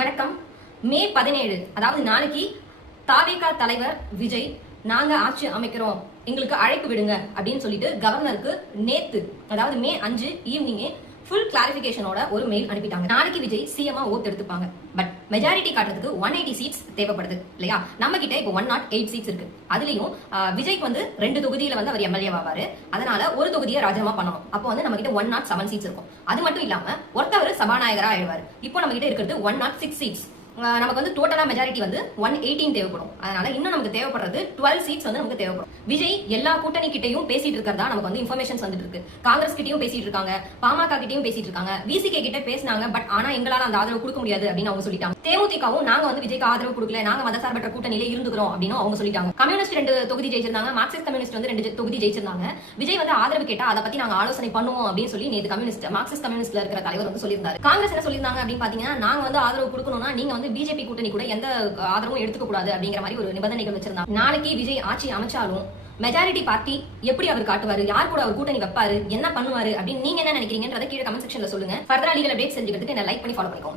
வணக்கம். மே 17 அதாவது நாளைக்கு தாவேகா தலைவர் விஜய் நாங்க ஆட்சி அமைக்கிறோம், எங்களுக்கு அழைப்பு விடுங்க அப்படின்னு சொல்லிட்டு கவர்னருக்கு நேத்து அதாவது மே 5 ஈவினிங்கே ஃபுல் கிளாரிபிகேஷனோட ஒரு மெயில் அனுப்பிட்டாங்க. நாளைக்கு விஜய் சிஎம்ஆ ஓட் எடுத்துப்பாங்க. பட் மெஜாரிட்டி காட்டுறதுக்கு 180 சீட்ஸ் தேவைப்படுது இல்லையா? நம்ம கிட்ட இப்போ 108 சீட்ஸ் இருக்கு. அதுலயும் விஜய்க்கு வந்து 2 தொகுதியில வந்து அவர் எம்எல்ஏ ஆவாரு. அதனால ஒரு தொகுதியை ராஜினாமா பண்ணணும். அப்போ வந்து நம்ம கிட்ட 107 சீட்ஸ் இருக்கும். அது மட்டும் இல்லாம ஒருத்தவர் சபாநாயகரா ஆயிடுவாரு. இப்போ நம்ம கிட்ட இருக்கிறது 106 சீட்ஸ். நமக்கு வந்து டோட்டலா மெஜாரிட்டி வந்து 118 தேவைப்படும். அதனால இன்னும் நமக்கு தேவைப்படுறது 12 சீட்ஸ் வந்து நமக்கு தேவைப்படும். விஜய் எல்லா கூட்டணி கிட்டையும் பேசிட்டு இருக்கிறதா நமக்கு வந்து இன்ஃபர்மேஷன்ஸ் வந்துட்டு இருக்கு. காங்கிரஸ் கிட்டையும் பேசிட்டு இருக்காங்க, பாமக கிட்டையும் பேசிட்டு இருக்காங்க, விசிகே கிட்ட பேசினாங்க. பட் ஆனா எங்களால அந்த ஆதரவு கொடுக்க முடியாது அப்படின்னு அவங்க சொல்லிட்டாங்க. தேமுதிகவும் நாங்க வந்து விஜய்க்கு ஆதரவு கொடுக்கல, நாங்க மதசார்பற்ற கூட்டணியில இருந்துக்கிறோம் அப்படின்னு அவங்க சொல்லிட்டாங்க. கம்யூனிஸ்ட் 2 தொகுதி ஜெயிச்சிருந்தாங்க, மார்க்சிஸ்ட் கம்யூனிஸ்ட் வந்து 2 தொகுதி ஜெயிச்சிருந்தாங்க. விஜய் வந்து ஆதரவு கேட்டா அதை பத்தி நாங்க ஆலோசனை பண்ணுவோம் அப்படின்னு சொல்லி நேற்று மார்க்சிஸ்ட் கம்யூனிஸ்ட்ல இருக்கிற தலைவர் வந்து சொல்லியிருந்தாரு. காங்கிரஸ் என்ன சொல்லியிருந்தாங்க அப்படின்னு பாத்தீங்கன்னா, நாங்க வந்து ஆதரவு கொடுக்கணும்னா நீங்க வந்து பிஜேபி கூட்டணி கூட எந்த ஆதரவும் எடுத்துக்க கூடாது அப்படிங்கிற மாதிரி ஒரு நிபந்தனைகள் வச்சிருந்தாங்க. நாளைக்கு விஜய் ஆட்சி அமைச்சாலும் மெஜாரிட்டி பார்ட்டி எப்படி அவர் காட்டுவாரு, யார் கூட அவர் கூட்டணி வைப்பாரு, என்ன பண்ணுவாரு அப்படின்னு நீங்க என்ன நினைக்கிறீங்கன்றதை கீழே கமெண்ட் செக்ஷன்ல சொல்லுங்க. ஃபர்தரா லீகல் அப்டேட்ஸ் தெரிஞ்சுக்கிறதுக்கு என்ன லைக் பண்ணி ஃபாலோ பண்ணிக்கோங்க.